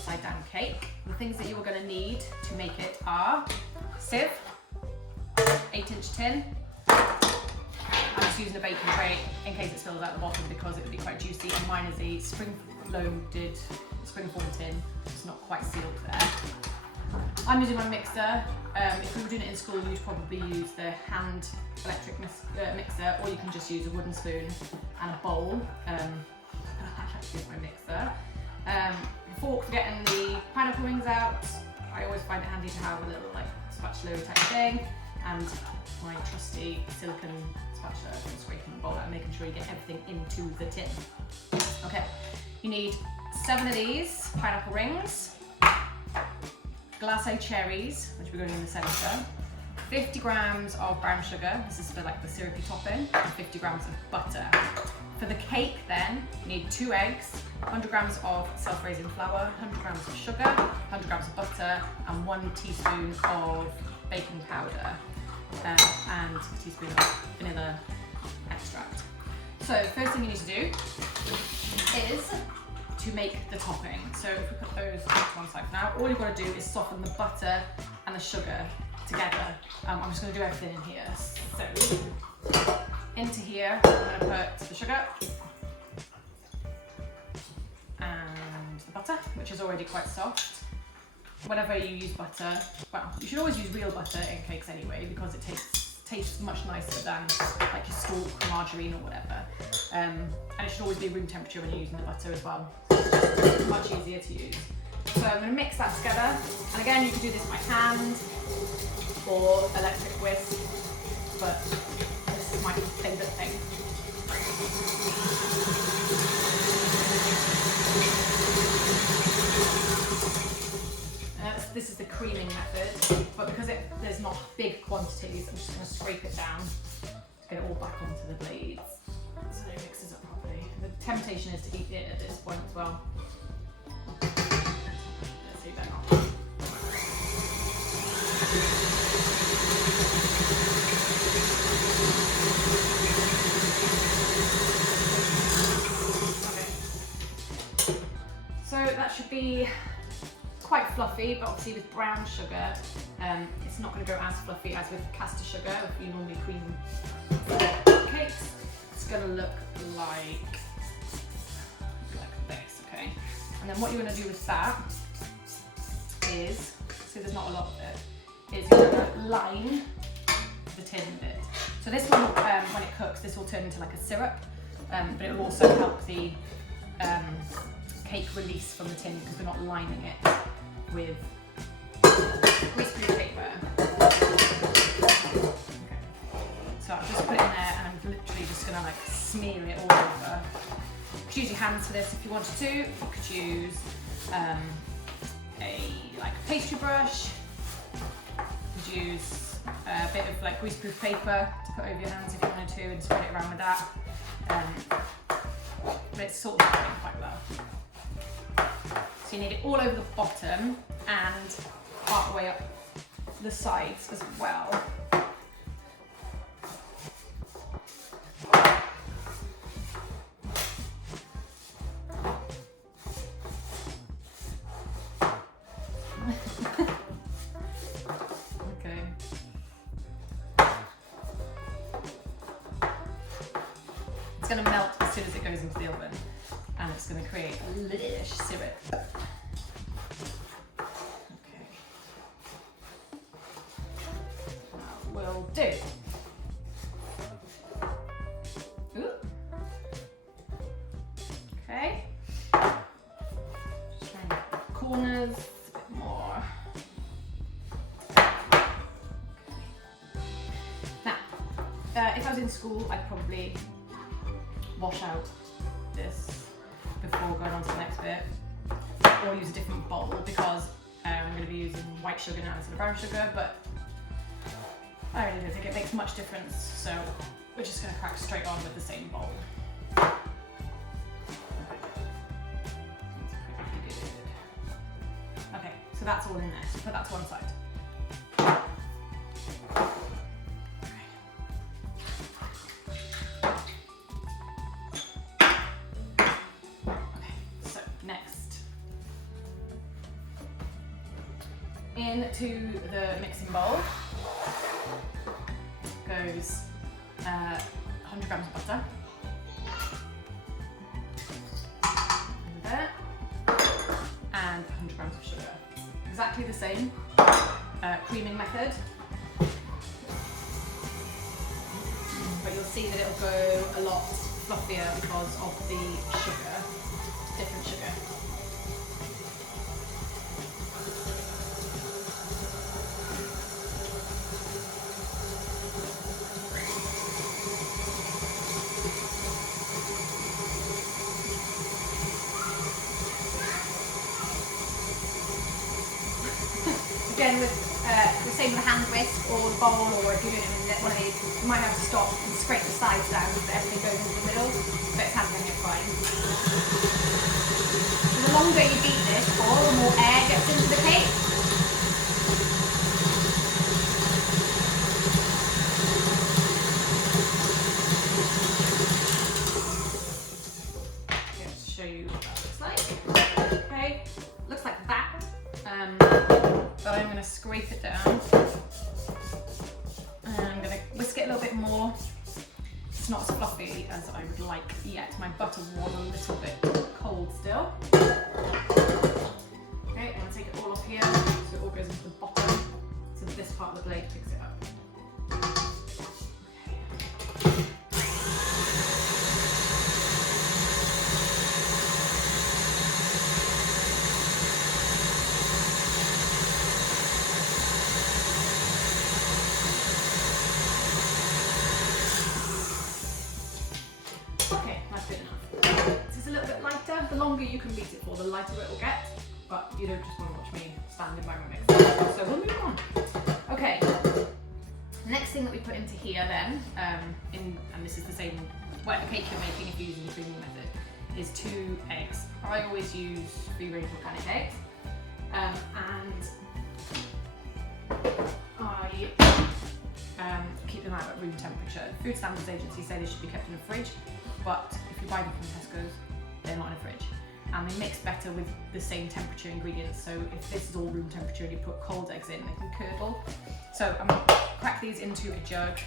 upside down cake. The things that you are going to need to make it are sieve, 8-inch tin. I'm just using a baking tray in case it spills out the bottom because it would be quite juicy, and mine is a spring-loaded, spring-formed tin. It's not quite sealed there. I'm using my mixer. If you were doing it in school, you'd probably use the hand electric mixer, or you can just use a wooden spoon and a bowl. I like to use my mixer. Fork for getting the pineapple rings out. I always find it handy to have a little like spatula type thing, and my trusty silicone spatula for scraping the bowl out and making sure you get everything into the tin. Okay, you need 7 of these pineapple rings, glacé cherries, which we're going in the centre, 50 grams of brown sugar, this is for like the syrupy topping, and 50 grams of butter. For the cake then, you need 2 eggs, 100 grams of self-raising flour, 100 grams of sugar, 100 grams of butter, and 1 teaspoon of baking powder, and a teaspoon of vanilla extract. So the first thing you need to do is to make the topping. So if we put those to one side for now, all you've got to do is soften the butter and the sugar together. I'm just going to do everything in here. So into here, I'm going to put the sugar and the butter, which is already quite soft. Whenever you use butter, well, you should always use real butter in cakes anyway, because it tastes much nicer than like your stalk margarine or whatever. And it should always be room temperature when you're using the butter as well. It's much easier to use. So I'm going to mix that together. And again, you can do this by hand or electric whisk, but this is my favourite thing. This is the creaming method, but because there's not big quantities, I'm just going to scrape it down to get it all back onto the blades so that it mixes up properly. The temptation is to eat it at this point as well. Let's see that not. Okay. So that should be quite fluffy, but obviously with brown sugar, it's not going to go as fluffy as with caster sugar. If you normally cream cakes, it's going to look like this, okay? And then what you're going to do with that is, so there's not a lot of it, is you're going to line the tin with it. So this one, when it cooks, this will turn into like a syrup, but it will also help the cake release from the tin because we're not lining it with greaseproof paper. Okay. So I'll just put it in there and I'm literally just gonna like smear it all over. You could use your hands for this if you wanted to. You could use a pastry brush. You could use a bit of like greaseproof paper to put over your hands if you wanted to and spread it around with that. But it's sort of going quite well. So you need it all over the bottom and part the way up the sides as well. Okay. It's going to melt as soon as it goes into the oven, and it's going to create a delicious syrup. Okay. That will do. Ooh. Okay. Just trying to get the corners a bit more. Okay. Now, if I was in school, I'd probably wash out this before going on to the next bit, or use a different bowl because I'm going to be using white sugar now instead of brown sugar, but I really don't think it makes much difference, so we're just going to crack straight on with the same bowl. Okay. Okay, so that's all in there, so put that to one side. into the mixing bowl goes 100 grams of butter. Over there. And 100 grams of sugar. Exactly the same creaming method. But you'll see that it'll go a lot fluffier because of the sugar, different sugar. Again, with the same with a hand whisk or the bowl, or if you're doing it in one of these, you might have to stop and scrape the sides down so that everything goes into the middle, but it's handling it fine. So the longer you beat this for, the more air gets into the cake. Let's show you what that looks like. Okay, looks like that. But I'm going to scrape it down, and I'm going to whisk it a little bit more. It's not as fluffy as I would like yet. My butter was a little bit cold still. Okay, I'm going to take it all off here so it all goes into the bottom, so that this part of the blade picks it up. The longer you can beat it for, the lighter it will get, but you don't just want to watch me standing by my mixer. So we'll move on. Okay, the next thing that we put into here then, and this is the same whatever cake you're making if you're using the creaming method, is 2 eggs. I always use free-range organic eggs, and I keep them out at room temperature. Food Standards Agency say they should be kept in a fridge, but if you buy them from Tesco's, they're not in a fridge, and they mix better with the same temperature ingredients. So if this is all room temperature and you put cold eggs in, they can curdle. So I'm going to crack these into a jug,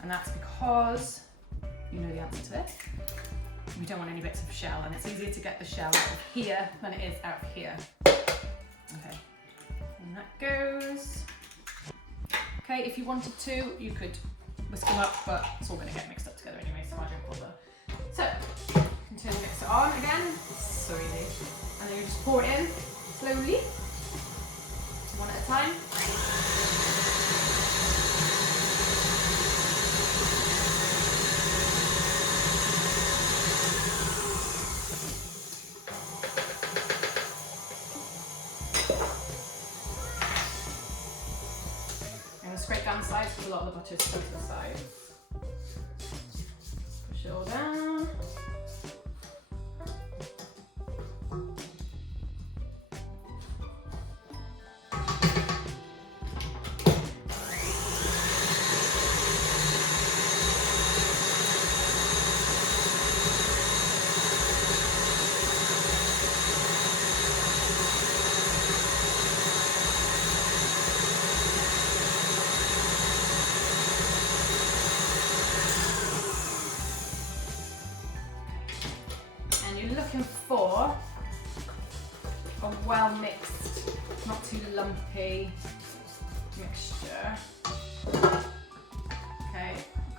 and that's because you know the answer to this. We don't want any bits of shell, and it's easier to get the shell out of here than it is out of here. Okay, and that goes. Okay, if you wanted to, you could whisk them up, but it's all going to get mixed up together anyway, so I don't bother. So, turn the mixer on again, so easy, and then you just pour it in slowly, one at a time. I'm going to scrape down the sides because a lot of the butter is stuck to the sides. Push it all down. Looking for a well mixed, not too lumpy mixture. Okay,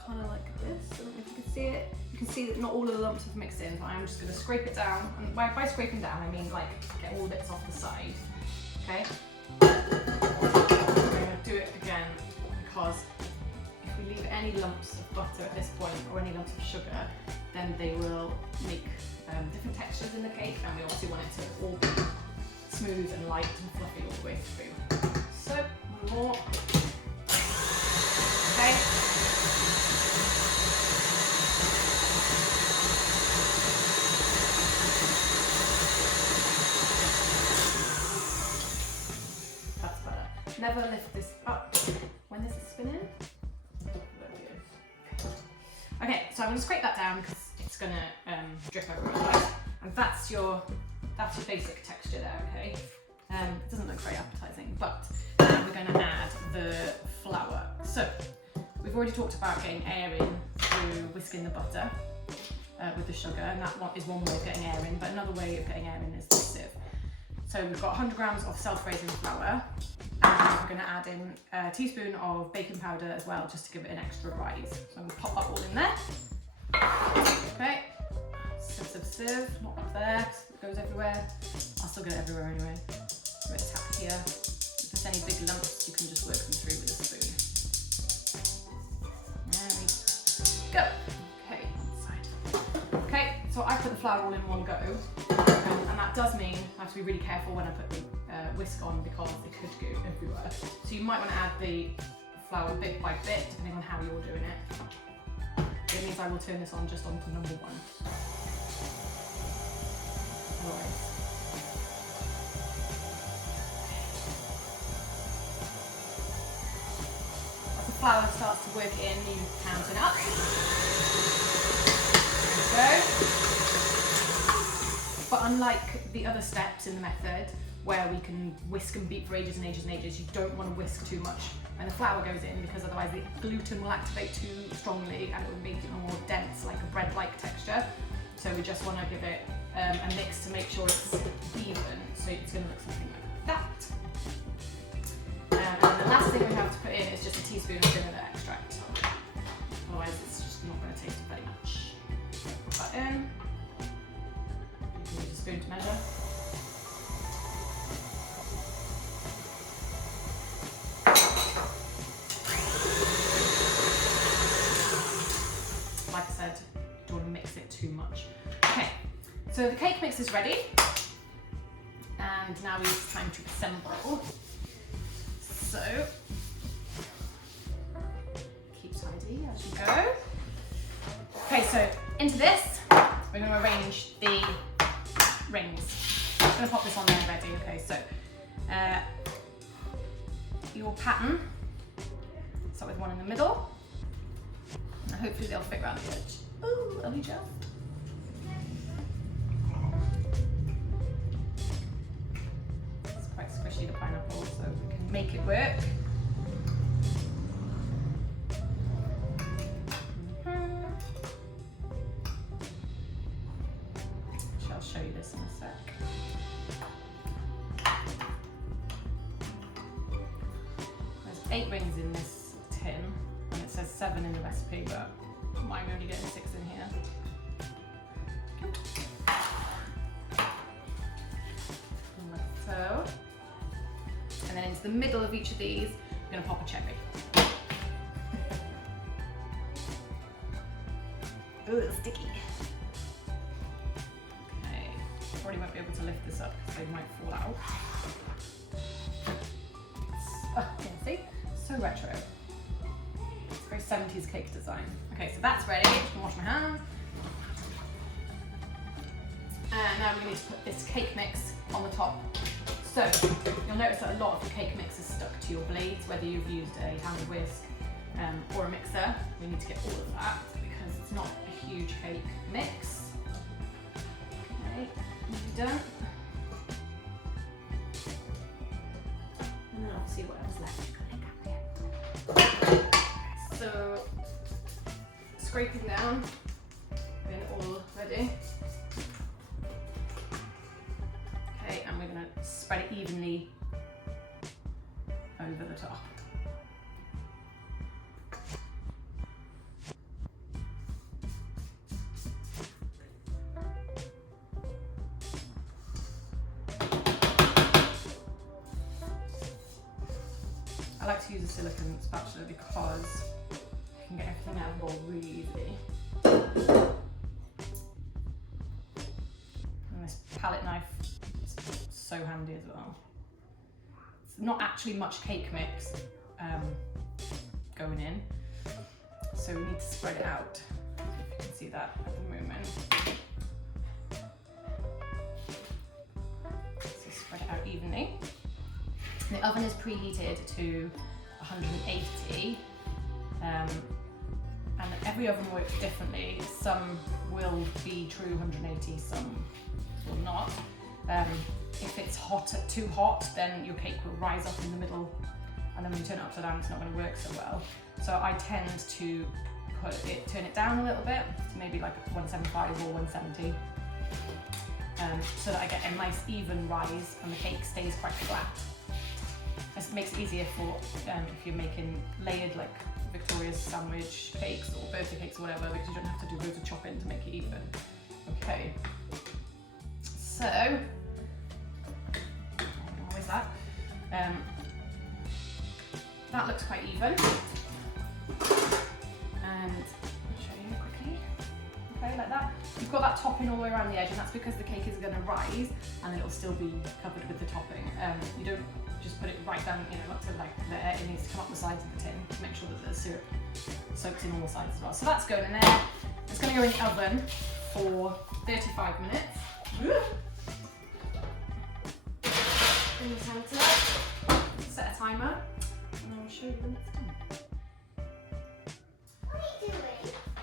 kind of like this. I don't know if you can see it. You can see that not all of the lumps have mixed in, so I'm just going to scrape it down. And by scraping down, I mean like get all the bits off the side. Okay. I'm going to do it again because if we leave any lumps of butter at this point or any lumps of sugar, then they will make different textures in the cake, and we obviously want it to all be smooth and light and fluffy all the way through. So, one more. Okay. That's better. Never lift this up. When is it spinning? Okay, so I'm going to scrape that down because it's going to drip over otherwise. And that's your basic texture there, okay? It doesn't look very appetizing, but going to add the flour. So we've already talked about getting air in through whisking the butter with the sugar, and that is one way of getting air in, but another way of getting air in is the sieve. So we've got 100 grams of self-raising flour, and we're going to add in a teaspoon of baking powder as well, just to give it an extra rise. So I'm going to pop that all in there. Okay, sieve, not up there, it goes everywhere. I'll still get it everywhere anyway. So it's tap here. If there's any big lumps, you can just work them through with a spoon. There we go. Okay, inside. Okay, so I put the flour all in one go, and that does mean I have to be really careful when I put the whisk on, because it could go everywhere. So you might want to add the flour bit by bit, depending on how you're doing it. It means I will turn this on just onto number 1. Otherwise. As the flour starts to work in, you can turn it up. There we go. But unlike the other steps in the method, where we can whisk and beat for ages and ages and ages, you don't want to whisk too much when the flour goes in, because otherwise the gluten will activate too strongly and it will make it more dense, like a bread-like texture. So we just want to give it a mix to make sure it's even, so it's going to look something like that. And then the last thing we have to put in is just a teaspoon of vanilla extract. Otherwise it's just not going to taste very much. So put that in. You can use a spoon to measure. Like I said, don't want to mix it too much. Okay, so the cake mix is ready, and now it's time to assemble. So, keep tidy as you go. Okay, so into this, we're going to arrange the rings. I'm going to pop this on there ready. Okay, so your pattern, start with one in the middle. Hopefully they'll fit around the edge. Ooh, let me just. It's quite squishy, the pineapple, so we can make it work. I'll show you this in a sec. There's 8 rings in this tin. And it says 7 in the recipe, but mine only getting 6 in here. Like so. And then into the middle of each of these, I'm going to pop a cherry. Ooh, it's sticky. Okay, probably won't be able to lift this up because they might fall out. Yeah, see? So retro. Very 70s cake design. Okay, so that's ready. I'm just gonna wash my hands. And now we need to put this cake mix on the top. So you'll notice that a lot of the cake mix is stuck to your blades, whether you've used a hand whisk or a mixer. We need to get all of that because it's not a huge cake mix. Okay, nearly done. And then I'll see what else left. So, scraping down, getting it all ready. Okay, and we're going to spread it evenly over the top. I like to use a silicone spatula because I can get everything out of the bowl really easily. And this palette knife is so handy as well. It's not actually much cake mix going in, so we need to spread it out. If you can see that at the moment. So spread it out evenly. The oven is preheated to 180, and every oven works differently. Some will be true 180, some will not. If it's too hot, then your cake will rise up in the middle and then when you turn it upside down, it's not going to work so well. So I tend to turn it down a little bit, to maybe like 175 or 170, so that I get a nice even rise and the cake stays quite flat. It makes it easier for if you're making layered like Victoria's sandwich cakes or birthday cakes or whatever, because you don't have to do loads of chopping to make it even. Okay, so always that. That looks quite even. And I'll show you quickly. Okay, like that. You've got that topping all the way around the edge, and that's because the cake is going to rise and it'll still be covered with the topping. You don't just put it right down, you know, up to like there. It needs to come up the sides of the tin to make sure that the syrup soaks in all the sides as well. So that's going in there. It's going to go in the oven for 35 minutes. Bring the counter, set a timer, and I'll show you when it's done.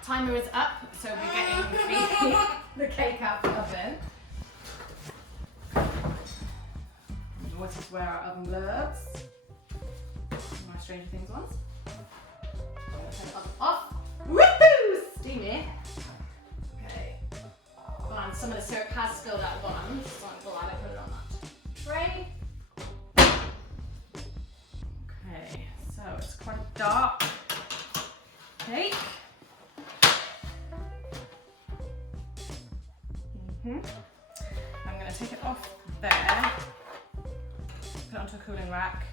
Timer is up, so we're getting the cake out of the oven. This is where our oven gloves. My Stranger Things ones. I'm going to turn the oven off. Woohoo! Steamy. Okay. And some of the syrup has spilled out the bottom, so I'm glad I put it on that tray. Okay, so it's quite a dark cake. I'm going to take it off there, put it onto a cooling rack.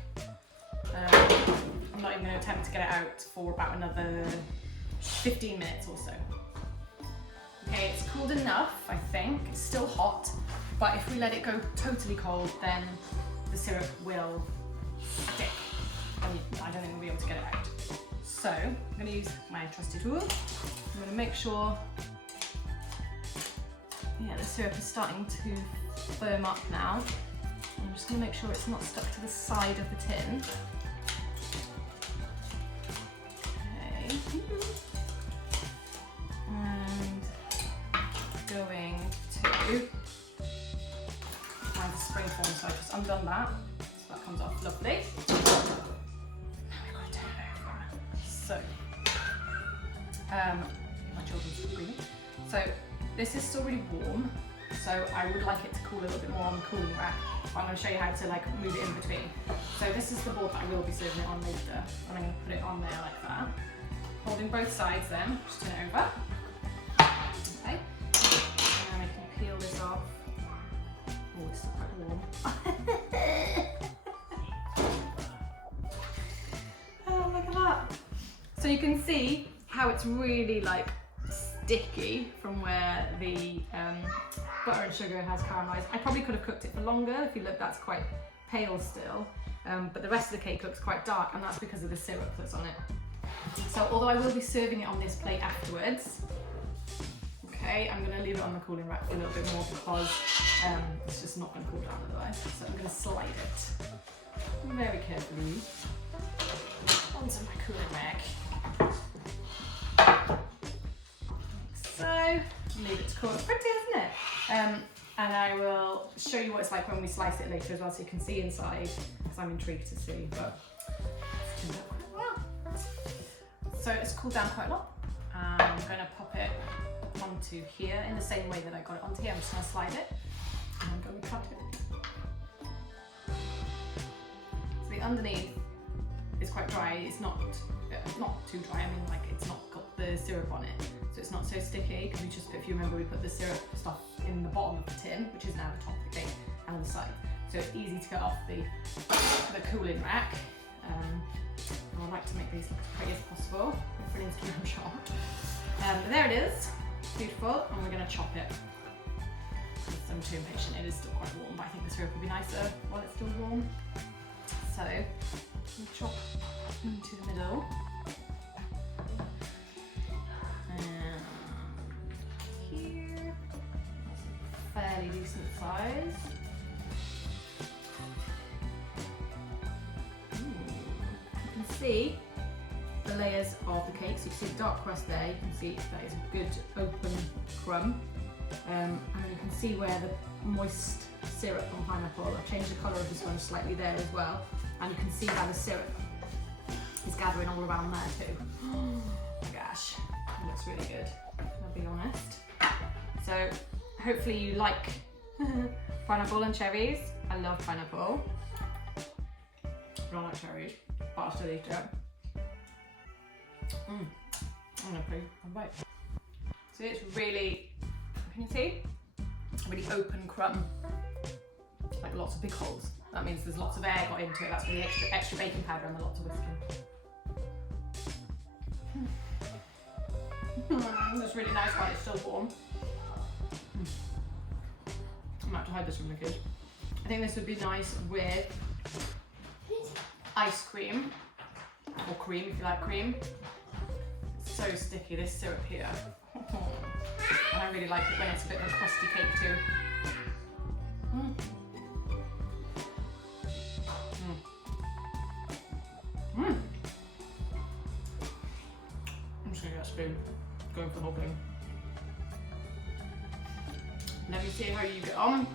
I'm not even going to attempt to get it out for about another 15 minutes or so. Okay, it's cooled enough, I think. It's still hot, but if we let it go totally cold, then the syrup will stick, and I don't think we'll be able to get it out. So I'm going to use my trusty tool. I'm going to make sure, yeah, the syrup is starting to firm up now. I'm just going to make sure it's not stuck to the side of the tin. Okay. And going to find the spring form, so I just undone that. So that comes off lovely. Now we've got to turn it over. So, my children's screaming. So this is still really warm, so I would like it to cool a little bit more on the cooling rack. But I'm going to show you how to like move it in between. So this is the board that I will be serving it on later. And I'm going to put it on there like that. Holding both sides then, just turn it over. Okay. And I can peel this off. Oh, it's still quite warm. Oh, look at that. So you can see how it's really like sticky from where the butter and sugar has caramelised. I probably could have cooked it for longer. If you look, that's quite pale still, but the rest of the cake looks quite dark, and that's because of the syrup that's on it. So although I will be serving it on this plate afterwards, okay, I'm going to leave it on the cooling rack for a little bit more because it's just not going to cool down otherwise. So I'm going to slide it very carefully onto my cooling rack. So, leave it to cool. It's pretty, isn't it? And I will show you what it's like when we slice it later as well, so you can see inside, because I'm intrigued to see, but it's turned out quite well. So it's cooled down quite a lot. I'm going to pop it onto here in the same way that I got it onto here. I'm just going to slide it, and I'm going to cut it. So the underneath is quite dry. It's not too dry, I mean like it's not got the syrup on it. So it's not so sticky, because if you remember, we put the syrup stuff in the bottom of the tin, which is now the top of the cake, and the side. So it's easy to get off the cooling rack. And I like to make these look as pretty as possible for an Instagram shot. But there it is, beautiful, and we're going to chop it. Because I'm too impatient, it is still quite warm, but I think the syrup will be nicer while it's still warm. So, we'll chop into the middle. Here, fairly decent size. You can see the layers of the cake. So you can see the dark crust there. You can see that is a good open crumb, and you can see where the moist syrup from pineapple. I've changed the colour of this one slightly there as well, and you can see how the syrup is gathering all around there too. Oh my gosh, it looks really good, I'll be honest. So hopefully you like pineapple and cherries. I love pineapple. I don't like cherries, but I'll still eat it. I'm gonna put a bite. So it's really, can you see? Really open crumb, like lots of big holes. That means there's lots of air got into it. That's really extra baking powder and the lots of whisking. It's really nice while it's still warm. I'm about to hide this from the kids. I think this would be nice with ice cream, or cream if you like cream. It's so sticky, this syrup here. And I really like it when it's a bit of a crusty cake too. I'm just gonna get a spoon, going for the whole thing. Let me see how you get on.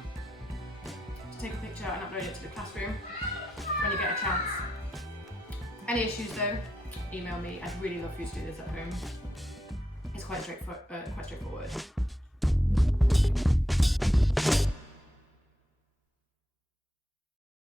Just take a picture and upload it to the classroom when you get a chance. Any issues though, email me. I'd really love for you to do this at home. It's quite straightforward.